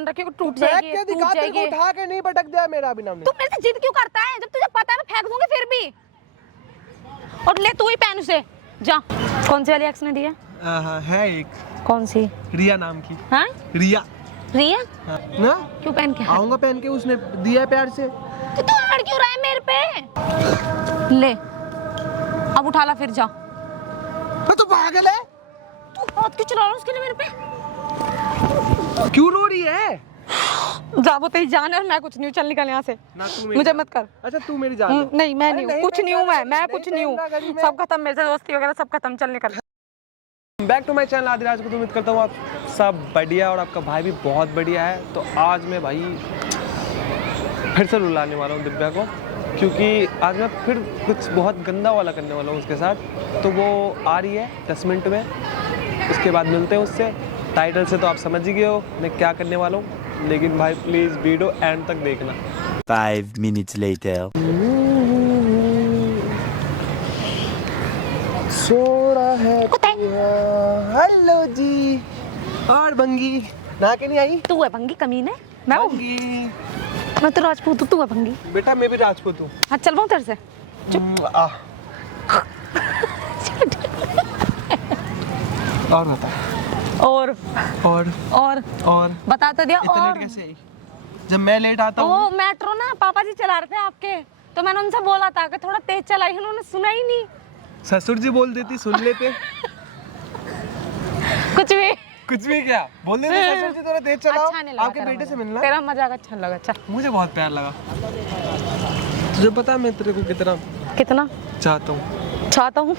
ध्यान रखिए टूट जाएगी, टूट जाएगी। उठा के नहीं पटक दिया मेरा अभी नाम ने। तू मेरे से जिद क्यों करता है? जब तुझे पता है मैं फेंक दूंगी फिर भी। और ले तू ही पहन उसे, जा। कौन सी वाली एक्स ने दी है? है एक। कौन सी? रिया नाम की। हाँ रिया। रिया ना क्यों पहन के आऊंगा पहन के, उसने दिया है प्यार से। तो तू अड़ क्यों रहा है मेरे पे? ले अब उठा ला फिर, जा। तो पागल है तू, हाथ क्यों चला रहा है उसके लिए मेरे पे? क्यों रो रही है? जा, वो तेरी जान है, मैं कुछ नहीं हूँ, चल निकल यहाँ से। मुझे मत कर। अच्छा तू मेरी जान है। नहीं मैं नहीं हूँ, कुछ नहीं हूँ मैं कुछ नहीं हूँ, सब खत्म, मेरे से दोस्ती वगैरह सब खत्म, चल निकल। Back to my channel Adiraj को। उम्मीद करता हूँ आप सब बढ़िया और आपका भाई भी बहुत बढ़िया है। तो आज मैं भाई फिर से रुलाने वाला हूँ दिव्या को, क्योंकि आज मैं फिर कुछ बहुत गंदा वाला करने वाला हूँ उसके साथ। तो वो आ रही है 10 मिनट में, उसके बाद मिलते हैं उससे। टाइटल से तो आप समझ ही गए हो मैं क्या करने वाला हूँ, लेकिन भाई प्लीज़ वीडियो एंड तक देखना। 5 minutes later. सोना है। हेलो जी। और बंगी ना के नहीं आई? तू है भंगी कमीने, मैं हूँ? बंगी मैं तो राजपूत हूँ, तू है भंगी। बेटा मैं भी राजपूत हूँ। हाँ चल, तेरे से और बता। और बता तो दिया। और कैसे आई? जब मैं लेट आता हूँ। ओ मेट्रो ना पापा जी चला रहे थे आपके, तो मैंने उनसे बोला था कि थोड़ा तेज चलाई, उन्होंने सुना ही नहीं। ससुर जी बोल देती सुन लेते। कुछ भी क्या बोल देते ससुर जी, थोड़ा तेज चलाओ। अच्छा नहीं लगा आपके बेटे से मिलना। तेरा मजाक अच्छा लगा। चल, मुझे बहुत प्यार लगा। तुझे पता है मैं तेरे को कितना चाहता हूँ।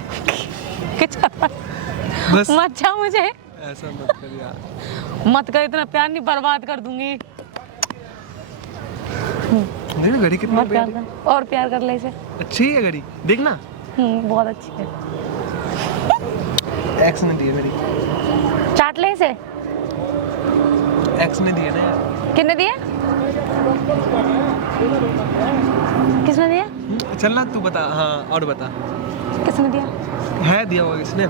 बस मत चाह मुझे, ऐसा मत कर यार। मत कर, इतना प्यार नहीं, बर्बाद कर दूंगी। देखना घड़ी कितनी मत प्यार कर, और प्यार कर ले इसे। अच्छी है घड़ी, देखना। बहुत अच्छी है। एक्स ने दी है मेरी। चाट ले इसे। एक्स ने दी है ना यार। किसने दिया? किसने दिया? चलना तू बता। हाँ और बता। किसने दिया? है दिया होगा इसने।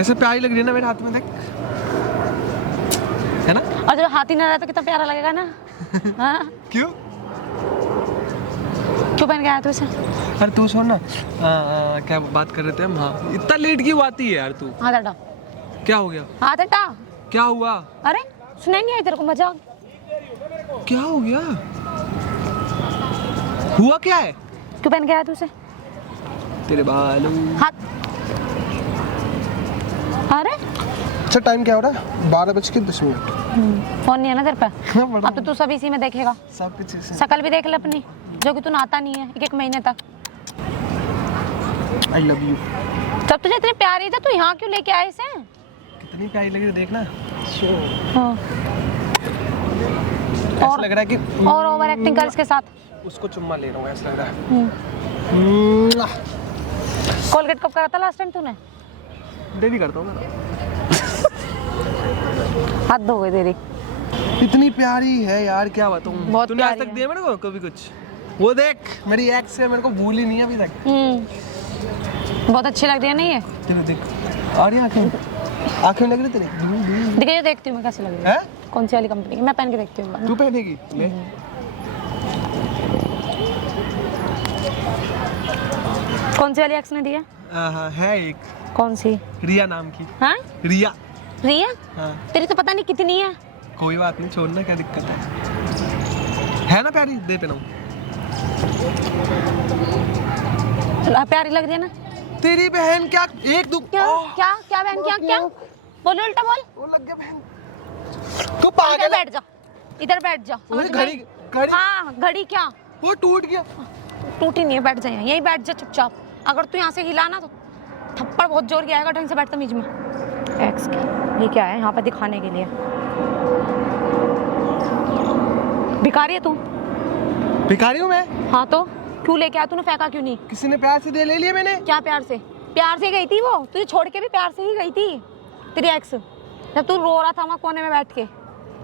ऐसे प्यारी लग रही है ना मेरे हाथ में, देख। है ना? और जब हाथ ही ना रहा तो कितना प्यारा लगेगा ना। हाँ क्यों पहन के आया तू इसे? अरे तू छोड़ ना। क्या बात कर रहे थे हम? हाँ इतना लेट क्यों आती है यार तू? हाथ हटा। क्या हो गया? हाथ हटा। क्या हुआ? अरे सुनाई नहीं आई तेरे को? मजाक। क्या हो गया? हुआ क्या है? क्यों पहन के आया तू इसे? तेरे बाल। हाथ। अरे अच्छा टाइम क्या हो रहा है? 12:10। फोन नहीं है ना तेरे पे? अब तो तू सब इसी में देखेगा। सब कुछ शकल भी देख ले अपनी, जो कि तू नहाता नहीं है 1 महीने तक। I love you. जब तुझे इतनी प्यारी थी, तू यहाँ क्यों लेके आए इसे? कितनी प्यारी लग रही है देखना। हाँ। ऐसा लग रहा है कि और ओवर एक्टिंग कर इसके साथ। उसको चुम्मा ले रहा हूँ ऐसा लग रहा है। कोलगेट कब करा था लास्ट टाइम तूने? डेली करता हूँ मैं। हद हो गई तेरी। इतनी प्यारी है यार, क्या बताऊँ। बहुत तूने आज प्यारी तक है। दिया मेरे को कभी कुछ? वो देख मेरी एक्स है, मेरे को भूल ही नहीं है अभी तक। बहुत अच्छी लग रही है नहीं ये? तेरे देख और ये आँखें लग रही तेरी। देखिए देखती हूँ मैं कैसी लग रही है। हैं? कौन सी वाली कंपनी की? मैं पहन के देखती हूँ। तू पहनेगी? ले। कौन सी वाली एक्स ने दी है? है एक। कौन सी? रिया नाम की। हाँ रिया। रिया? हाँ तेरी तो पता नहीं कितनी है। कोई बात नहीं, छोड़ना, क्या दिक्कत है ना प्यारी? दे पे ना। प्यारी लग रही है ना तेरी बहन? क्या एक दो क्या क्या क्या बहन? क्या बोल, उल्टा बोल। वो लग गया बहन। तू पागल है? बैठ जा, इधर बैठ जा। समझ घड़ी गई? हाँ घड़ी क्या? वो टूट गया। टूटी नहीं है, बैठ जा यहीं बैठ जा चुपचाप। अगर तू यहाँ से हिला ना तो थप्पड़ बहुत जोर के आएगा। ढंग से बैठ तमीज में। एक्स की ये क्या है यहाँ पे दिखाने के लिए? भिखारी है तू? भिखारी हूँ मैं? हाँ तो क्यों लेके आया? तूने फेंका क्यों नहीं? किसी ने प्यार से दे ले लिया मैंने। क्या प्यार से? प्यार से गई थी वो, तुझे छोड़ के भी प्यार से ही गई थी तेरी एक्स। जब तू रो रहा था वहाँ कोने में बैठ के,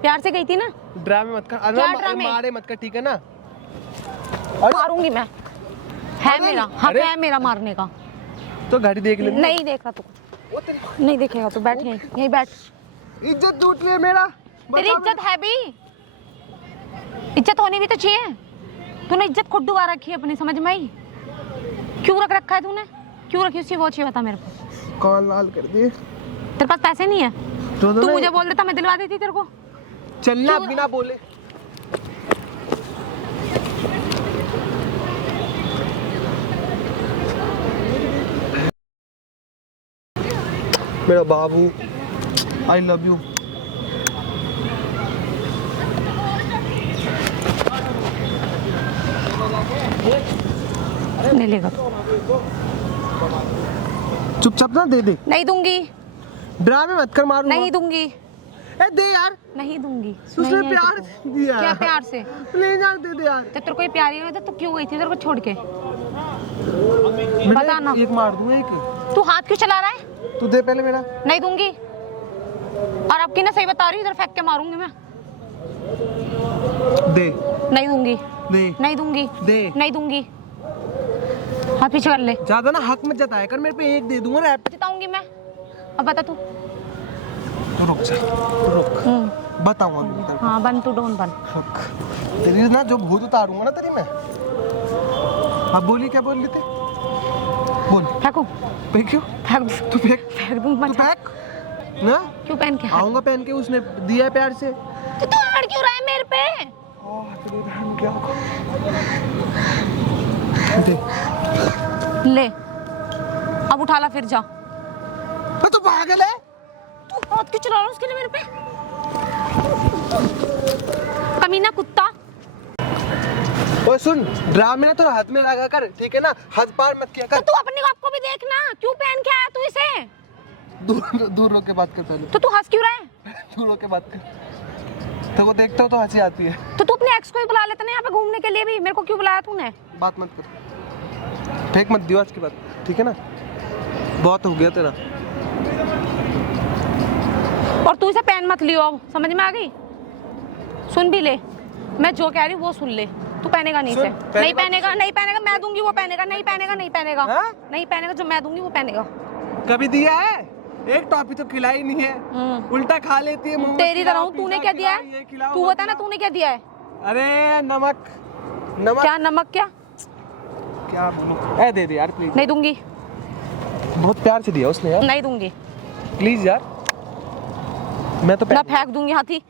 प्यार से गई थी ना। ड्रामे मत कर। क्या ड्रामे? मारे मत कर, ठीक है ना? मारूंगी मैं। है मेरा हक है मेरा मारने का। तो घड़ी देख ले। नहीं देख रहा तू, नहीं देखेगा तू। बैठ यहीं बैठ। इज्जत लूट लिया मेरा। तेरी इज्जत है भी? इज्जत होनी भी तो चाहिए। तूने इज्जत खुद डुबा रखी है अपनी, समझ में आई? क्यों रख रखा है तूने? क्यों रखी उसकी वॉच? ये बता मेरे को। कौन लाल कर दिए? तेरे पास पैसे नहीं है? तो तू मुझे बोल देता, मैं दिलवा देती तेरे को। चलना बिना बोले। मेरा बाबू, आई लव यू। नहीं लेगा तो चुपचाप ना दे दे। नहीं दूंगी। ड्रामे मत कर, मारूंगा। नहीं दूंगी। ए दे यार। नहीं दूंगी। उसने नहीं है प्यार तेरे को। दिया। क्या प्यार से? प्लीज यार दे दे यार। जब तेरे को ये प्यार ही नहीं था तो क्यों गई थी तेरे को छोड़ के? मैंने बता ना। एक मार दूंगा एक। तू हाथ क्यों चला रहा है? तू दे पहले मेरा। नहीं दूंगी। और अब की ना सही बता रही हूँ, इधर फेंक के मारूंगी मैं। दे। नहीं दूंगी। दे। नहीं दूंगी। दे। नहीं दूंगी। हाथ पीछे कर ले। ज्यादा ना हक मत जताया कर, मेरे पे एक दे दूंगा रैप। जिताऊंगी मैं। अब बता तू। तो रुक जा, रुक। बताऊंगा। हाँ बन, तू डोन बन। रुक। तेरी ना जो भूत उतारूंगा ना तेरी मैं। अब बोली, क्या बोल रही थी? बोल। फेंकू? फेंक क्यों? फेंक दूं। तू फेंक। फेंक दूं तू मत। फेंक ना। क्यों पहन के? आऊंगा पहन के, उसने दिया है प्यार से। तो तू अड़ क्यों रहा है मेरे पे? तेरी बहन क्या दे। ले अब उठा ला, फिर जा। तू पागल है? तू हाथ क्यों चला रहा है उसके लिए मेरे पे? कमीना कुत्ता। ओए सुन, ड्रामे ना थोड़ा हाथ में लगा कर, ठीक है ना? हाथ पार मत किया तो कर। तू अपने आप को भी देखना, क्यों पहन के आया तू इसे? दूर दूर रोक के बात कर पहले। तो तू हंस क्यों रहा है? दूर रोक के बात कर। तो वो देखते हो तो हंसी आती है। तो तू अपने एक्स को ही बुला लेता ना यहाँ पे घूमने के लिए भी, मेरे को क्यों बुलाया तूने? बात मत कर, फेंक मत दियो आज की बात, ठीक है ना? बहुत हो गया तेरा। और तू इसे पहन मत लियो, अब समझ में आ गई? सुन भी ले, मैं जो कह रही हूँ वो सुन ले। तू पहनेगा नहीं इसे। नहीं पहनेगा, नहीं पहनेगा, मैं दूंगी वो पहनेगा। नहीं पहनेगा, नहीं पहनेगा। नहीं पहनेगा, जो मैं दूंगी वो पहनेगा। कभी दिया है? एक टॉफी तो खिलाई नहीं है, उल्टा खा लेती है। मुंह में तेरी तरह खिलाओ, हूँ। तूने पिज़्ज़ा क्या दिया खिलाओ, ये है? खिलाओ, तू वो बता ना, खिलाओ। तूने क्या दिया है? अरे नमक। नमक क्या नमक? क्या क्या बोलूं? ए दे दे यार प्लीज। नहीं दूंगी। बहुत प्यार से दिया उसने यार। नहीं दूंगी। प्लीज यार, मैं तो मैं फेंक दूंगी हाथी।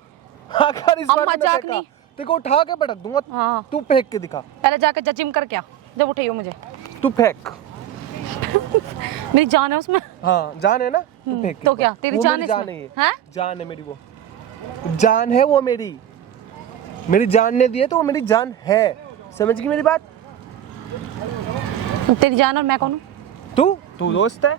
अगर इस अब बार मजाक नहीं। तेरे को उठा के पटक दूंगा। हाँ। तू फेंक के दिखा। पहले जाके जिम कर, क्या जब उठाइयो मुझे। तू फेंक। मेरी जान है उसमें। हाँ जान है ना, तू फेंक के तो दिखा। क्या तेरी वो जान मेरी है जान इसमें? है ये। हैं? जान है मेरी, वो जान है वो मेरी। मेरी जान ने दी है तो वो मेरी जान है। समझ गई मेरी बात? तेरी जान और मैं कौन हूँ? तू दोस्त है।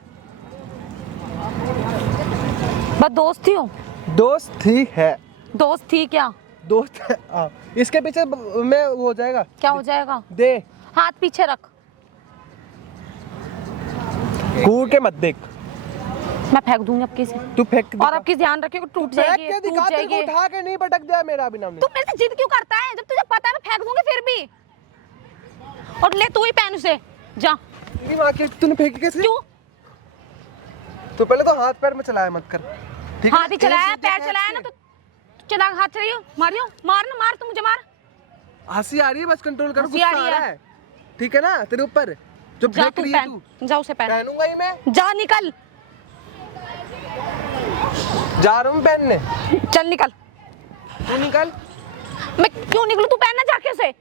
बस दोस्त ही हो। दोस्त ही है। दोस्त थी क्या? दोस्त है। हाँ, इसके पीछे मैं वो हो जाएगा। क्या हो जाएगा? दे। हाथ पीछे रख। घूर के मत देख। मैं फेंक दूंगी अब किसी। तू फेंक के और दिखा। अब किसी ध्यान रखियो, टूट फेंक जाएगी। के टूट दिखा, तेरे को जाएगी। उठा के नहीं पटक दिया मेरा अभी नाम ने। तू मेरे से जिद क्यों करता है जब तुझे पता है मैं फेंक दूंगी फिर भी? और ले तू ही पहन उसे, जा। तेरी माँ की, तूने फेंकी कैसे? क्यों? तो पहले तो हाथ पैर में चलाया मत कर, ठीक है? हाथ ही चलाया, पैर चलाया ना, तो चला हाथ चलाइयो, मारियो, मार ना, मार, तू मुझे मार। हंसी आ रही है, बस कंट्रोल कर। हंसी आ रही है। ठीक है ना? तेरे ऊपर जो जा फेंक तू रही है तू। पहन, जा उसे पहन। पहनूंगा ही मैं। जा निकल। जा रहा हूँ पहनने। चल निकल। तू निकल। मैं क्यों निकलूं? तू पहनना जाके उसे।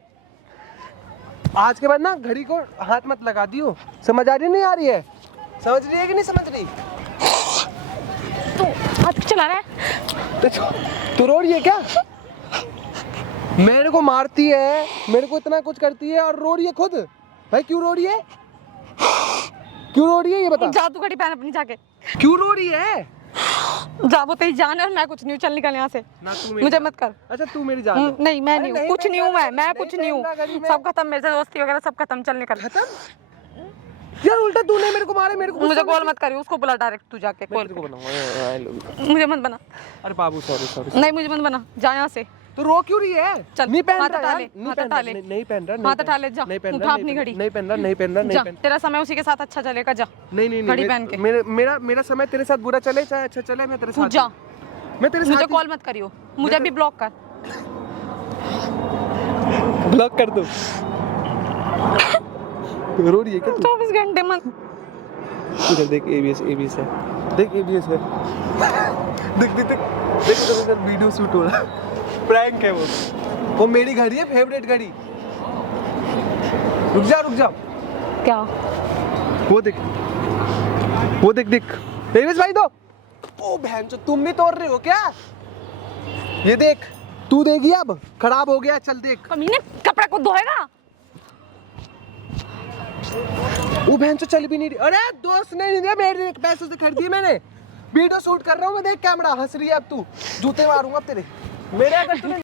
आज के बाद ना घड़ी को हाथ मत लगा दियो। समझ आ रही नहीं आ रही है? समझ रही है कि नहीं समझ रही? तू हाथ क्यों चला रहा है? तू रो रही है क्या? मेरे को मारती है, मेरे को इतना कुछ करती है और रो रही है खुद। भाई क्यों रो रही है? क्यों रो रही है ये बता। जा तू घड़ी पहन अपनी जाके। क्यों रो रही है? जा, वो तेरी जान है और मैं कुछ नहीं हूँ। चल निकल यहाँ से। ना तू मेरी मुझे जान। मत कर। अच्छा तू मेरी जान है। नहीं मैं अरे नहीं हूँ, नहीं कुछ नहीं हूँ मैं कुछ नहीं हूँ। पहनना घड़ी में। सब खत्म, मेरे से दोस्ती वगैरह सब खत्म। चल निकल। खत्म? यार उल्टा तूने मेरे को मारा, मेरे को मुझे कॉल मत करियो, उसको बुला डायरेक्ट तू जाके कॉल तेरे को पे। बनाऊंगा। I love you. मुझे मत बना। अरे बाबू सॉरी। नहीं मुझे मत बना, जा यहाँ से। तो रो क्यों रही है? चल, नहीं पहन हाथ रहा हटा यार, ले, नहीं हाथ पहन हटा रहा, ले। नहीं पहन रहा, हाथ हटा ले, जा। नहीं पहन उठा रहा, अपनी घड़ी। नहीं पहन रहा, नहीं पहन रहा, नहीं जा, पहन। तेरा समय उसी के साथ अच्छा चलेगा, जा। नहीं घड़ी पहन के। मेरा समय तेरे साथ बुरा चले चाहे अच्छा चले, मैं तेरे तू साथ जा। हूँ। मैं तेरे साथ मुझे हूँ। कॉल मत करियो, मुझे भी ब्लॉक कर। ब्लॉक कर दो। रो रही है क्या तू? 24 घंटे मत। इधर देख, ABS है, देख ABS है। देख देख देख देख तो इधर वीडियो शूट हो रहा है, प्रैंक है वो मेरी घड़ी है, फेवरेट घड़ी। रुक जा। क्या? वो देख ABS भाई दो। ओ बहन चो, तुम भी तोड़ रहे हो क्या? ये देख, तू देगी अब, खराब हो गया, चल देख। कमीने, कपड़ा को धोएगा? वो बहन चो चल भी नहीं रही। अरे दोस्त ने नहीं दिया, मेरे पैसे से खरीदी मैंने। वीडियो शूट कर रहा हूँ मैं, देख कैमरा, हंस रही है अब तू। जूते मारूंगा अब तेरे। मेरे अगर तूने